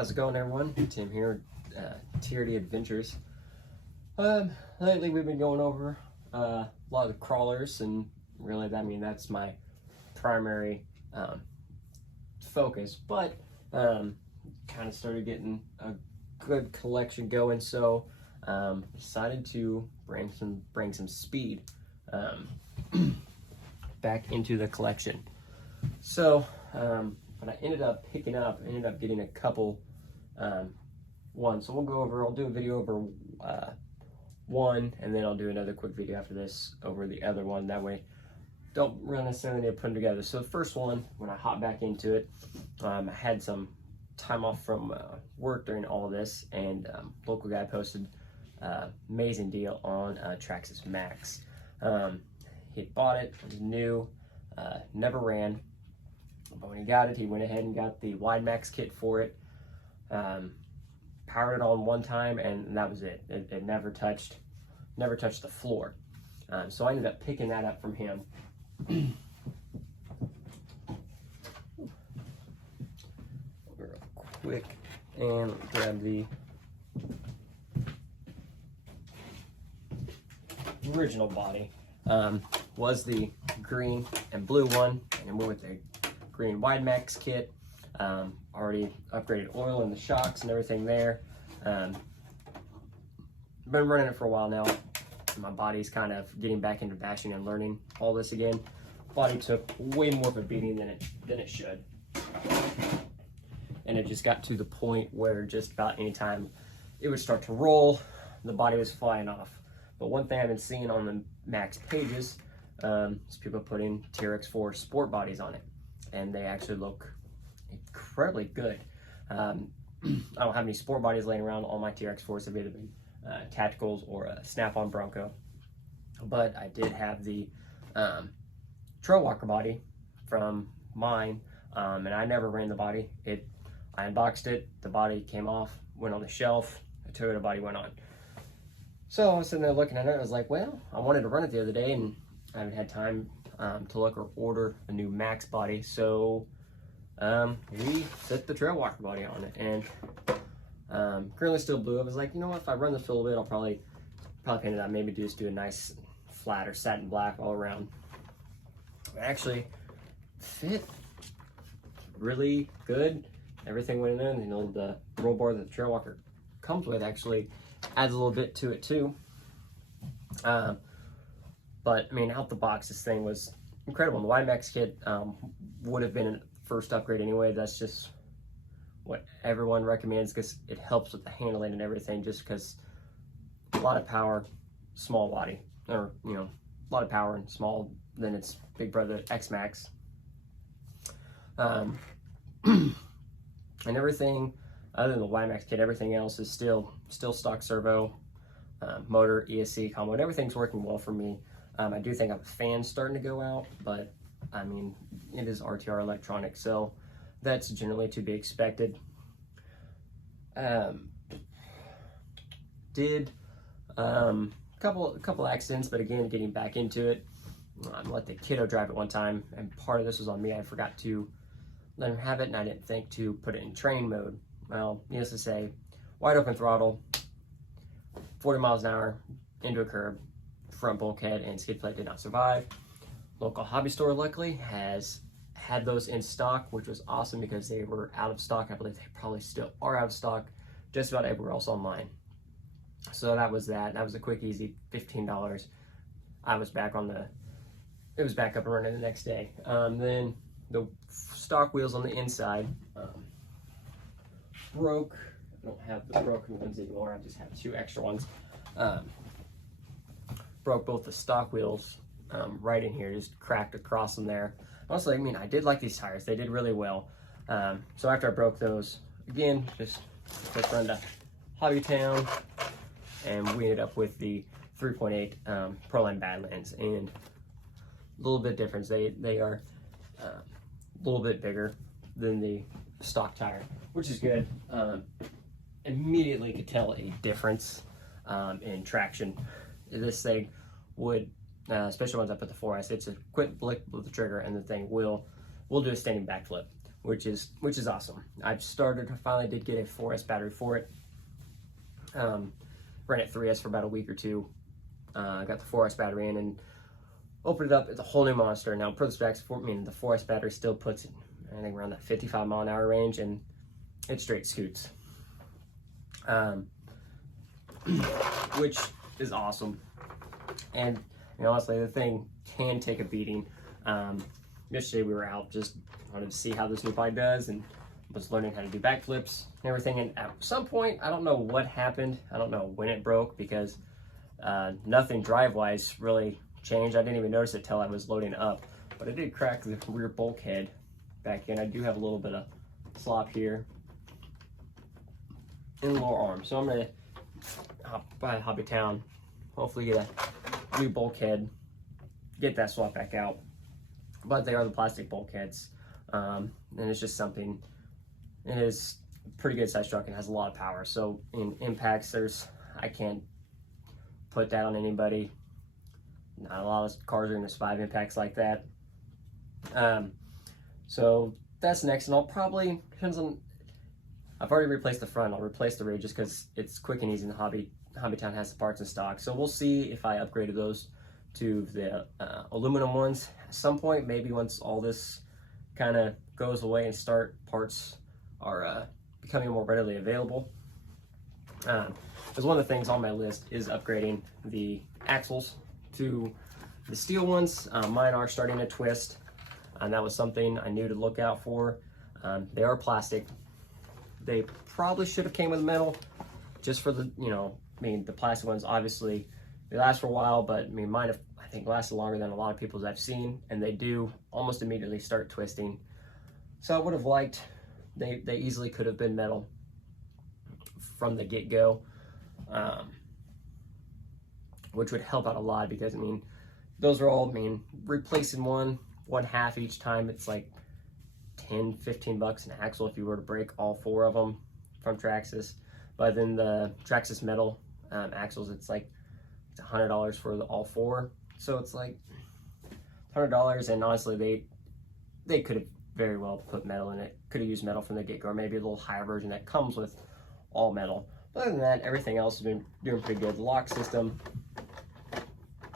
How's it going, everyone? Tim here, TRD Adventures. Lately we've been going over a lot of the crawlers, and really, that's my primary focus. But kind of started getting a good collection going, so decided to bring some speed back into the collection. So what I ended up picking up, getting a couple one. So I'll do a video over one, and then I'll do another quick video after this over the other one. That way, don't really necessarily need to put them together. So the first one, when I hop back into it, I had some time off from work during all of this, and local guy posted amazing deal on Traxxas MAXX. He bought it, it was new, never ran. But when he got it, he went ahead and got the wide max kit for it. Powered it on one time, and that was it. It never touched the floor. So I ended up picking that up from him. Real quick, and grab the original body. Was the green and blue one, and we're with the green wide max kit. Already upgraded oil in the shocks and everything there. Been running it for a while now. My body's kind of getting back into bashing and learning all this again. Body took way more of a beating than it should. And it just got to the point where just about any time it would start to roll, the body was flying off. But one thing I've been seeing on the Max pages is people putting TRX4 sport bodies on it, and they actually look incredibly good. I don't have any sport bodies laying around. All my TRX4s have either been tacticals or a snap-on Bronco, but I did have the trail walker body from mine, and I never ran the body. I unboxed it, the body came off, went on the shelf, I took it, the body went on. So I was sitting there looking at it, I was like, well, I wanted to run it the other day, and I haven't had time to look or order a new Max body, so we set the trail walker body on it, and currently still blue. I was like, you know what, if I run this for a little bit, I'll probably paint it out, maybe just do a nice flat or satin black all around. It actually fit really good. Everything went in, the roll bar that the trail walker comes with actually adds a little bit to it too. But out the box, this thing was incredible. The YMAX kit would have been a first upgrade anyway. That's just what everyone recommends because it helps with the handling and everything, just because a lot of power, small body, or a lot of power and small than its big brother X-Max. And everything other than the YMAX kit, everything else is still stock servo, motor, ESC combo, and everything's working well for me. I do think I have a fan starting to go out, but it is RTR electronics, so that's generally to be expected. Did couple accidents, but again, getting back into it. I let the kiddo drive it one time, and part of this was on me. I forgot to let him have it, and I didn't think to put it in train mode. Well, needless to say, wide open throttle, 40 miles an hour into a curb, front bulkhead and skid plate did not survive. Local hobby store luckily has had those in stock, which was awesome because they were out of stock. I believe they probably still are out of stock just about everywhere else online. So that was that. That was a quick, easy $15. I was back it was back up and running the next day. Then the stock wheels on the inside broke. I don't have the broken ones anymore. I just have two extra ones. Broke both the stock wheels right in here, just cracked across them there. Honestly, I did like these tires. They did really well. So after I broke those, again, just a quick run to Hobby Town, and we ended up with the 3.8 Proline Badlands, and a little bit different. They are a little bit bigger than the stock tire, which is good. Immediately could tell a difference in traction. This thing would, especially once I put the 4S, it's a quick blip with the trigger, and the thing will do a standing backflip. which is awesome. I finally did get a 4S battery for it. Ran it 3S for about a week or two. Got the 4S battery in and opened it up. It's a whole new monster. Now, per the specs, the 4S battery still puts it, I think, around that 55 mile an hour range, and it straight scoots, which is awesome. And honestly, the thing can take a beating. Yesterday we were out, just wanted to see how this new bike does, and was learning how to do backflips and everything. And at some point, I don't know what happened. I don't know when it broke, because nothing drive-wise really changed. I didn't even notice it till I was loading up, but I did crack the rear bulkhead back in. I do have a little bit of slop here in the lower arm, so I'm gonna hop by Hobby Town, hopefully get a new bulkhead, get that swapped back out. But they are the plastic bulkheads, and it's just something. It is a pretty good size truck and has a lot of power. So in impacts, I can't put that on anybody. Not a lot of cars are going to survive impacts like that. So that's next, and I'll probably, depends on, I've already replaced the front. I'll replace the rear just because it's quick and easy, and Hobby Town has the parts in stock. So we'll see if I upgraded those to the aluminum ones at some point, maybe once all this kind of goes away and parts are becoming more readily available. Because one of the things on my list is upgrading the axles to the steel ones. Mine are starting to twist, and that was something I knew to look out for. They are plastic. They probably should have came with metal, just for the, the plastic ones, obviously, they last for a while, but mine have, I think, lasted longer than a lot of people's I've seen, and they do almost immediately start twisting. So I would have liked, they easily could have been metal from the get-go, which would help out a lot, because those are all, replacing one half each time, it's like 10-15 bucks an axle if you were to break all four of them from Traxxas. But then the Traxxas metal axles, it's $100 for all four, so it's like $100. And honestly, they could have very well put metal in it, could have used metal from the get-go, or maybe a little higher version that comes with all metal. But other than that, everything else has been doing pretty good. The lock system,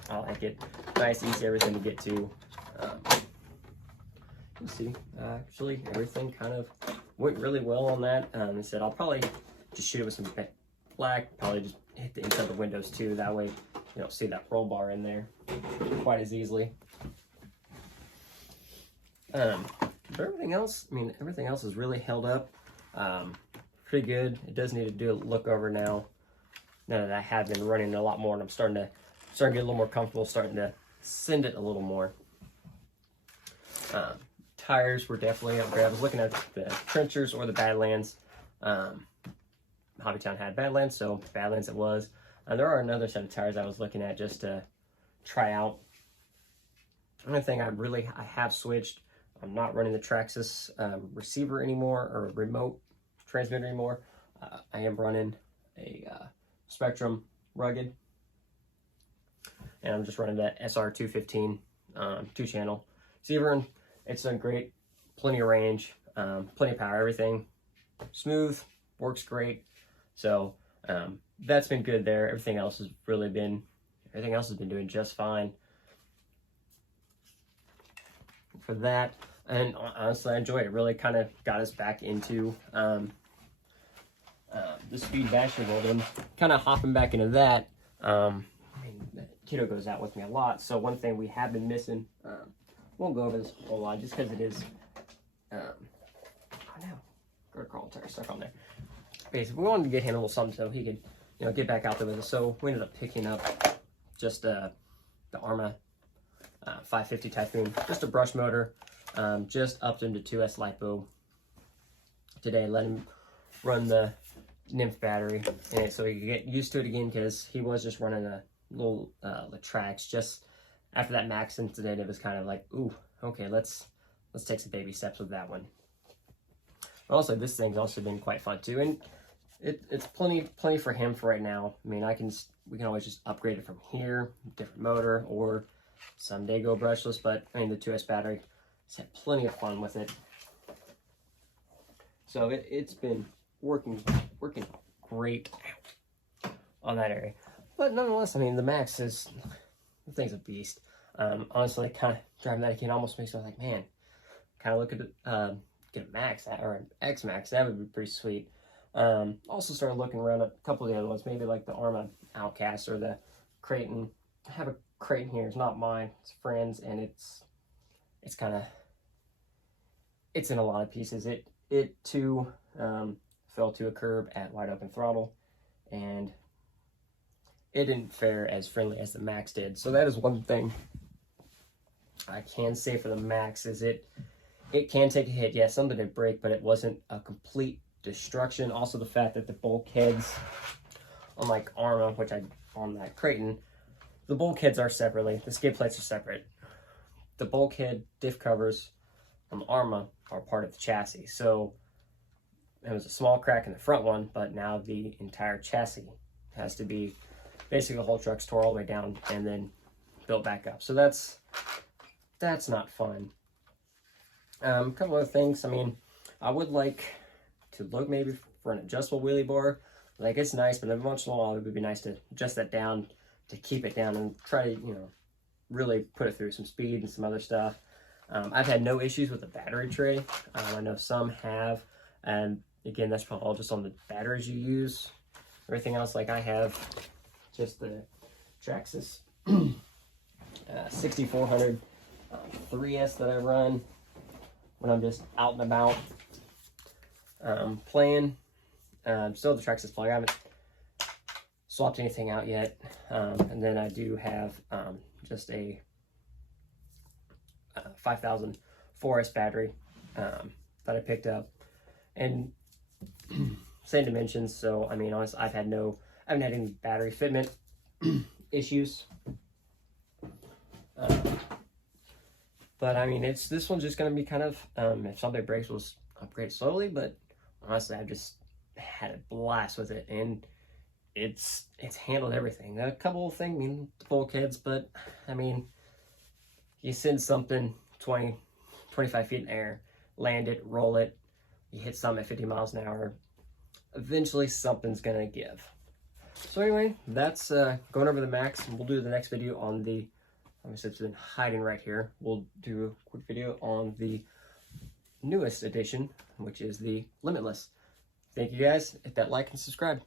I like it. Nice, easy, everything to get to. You see, actually, everything kind of went really well on that. I said I'll probably just shoot it with some black, probably just hit the inside of the windows too. That way you don't see that roll bar in there quite as easily. But everything else, everything else is really held up pretty good. It does need to do a look over now that I have been running a lot more, and I'm starting to get a little more comfortable, starting to send it a little more. Tires were definitely upgraded. I was looking at the Trenchers or the Badlands. Hobby Town had Badlands, so Badlands it was. There are another set of tires I was looking at just to try out. Another thing I have switched. I'm not running the Traxxas receiver anymore, or remote transmitter anymore. I am running a Spectrum Rugged, and I'm just running that SR215 2-channel receiver, and it's done great. Plenty of range, plenty of power, everything smooth, works great. So that's been good there. Everything else has been doing just fine for that. And honestly, I enjoy it. It really kind of got us back into the speed bashing world, and kind of hopping back into that. Kiddo goes out with me a lot, so one thing we have been missing, won't go over this a whole lot just because it is, crawl tire stuck on there. Basically, we wanted to get him a little something so he could, get back out there with us. So we ended up picking up just the Arma 550 Typhoon, just a brush motor, just upped him to 2S LiPo today. Let him run the Nymph battery in it so he could get used to it again, because he was just running a little Trax just after that MAXX incident. It was kind of like, ooh, okay, let's take some baby steps with that one. Also, this thing's also been quite fun too, and it's plenty for him for right now. We can always just upgrade it from here, different motor, or someday go brushless. But the 2S battery has had plenty of fun with it. So it's been working great on that area. But nonetheless, I mean, the MAXX the thing's a beast. Honestly, kind of driving that again almost makes me like, man, kind of look at get a MAXX or an X MAXX. That would be pretty sweet. Also started looking around at a couple of the other ones, maybe like the Arma Outcast or the Creighton. I have a Creighton here. It's not mine. It's a friend's, and it's kind of, it's in a lot of pieces. It too fell to a curb at wide open throttle, and it didn't fare as friendly as the MAXX did. So that is one thing I can say for the MAXX is it can take a hit. Yeah, something did break, but it wasn't a complete destruction. Also the fact that the bulkheads, unlike Arma, which on that Creighton, the bulkheads are separately. The skid plates are separate. The bulkhead diff covers on the Arma are part of the chassis. So it was a small crack in the front one, but now the entire chassis has to be, basically the whole truck's tore all the way down and then built back up. So that's not fun. A couple other things. I mean, I would like to look maybe for an adjustable wheelie bar. Like, it's nice, but every once in a while it would be nice to adjust that down to keep it down and try to, you know, really put it through some speed and some other stuff. I've had no issues with the battery tray. I know some have, and again, that's probably all just on the batteries you use. Everything else, like I have just the Traxxas 6400 3S that I run when I'm just out and about playing. Still the Traxxas plug. I haven't swapped anything out yet. And then I do have just a 5000 4S battery that I picked up, and same dimensions. So I mean, honestly, I haven't had any battery fitment issues. But I mean, this one's just gonna be kind of if something breaks, we'll upgrade slowly. But honestly, I've just had a blast with it, and it's handled everything. A couple of things, I mean, the bulkheads, but I mean, you send something 20, 25 feet in the air, land it, roll it, you hit something at 50 miles an hour, eventually something's gonna give. So anyway, that's going over the MAXX, and we'll do the next video on the, obviously it's been hiding right here, we'll do a quick video on the newest edition, which is the Limitless. Thank you guys, hit that like and subscribe.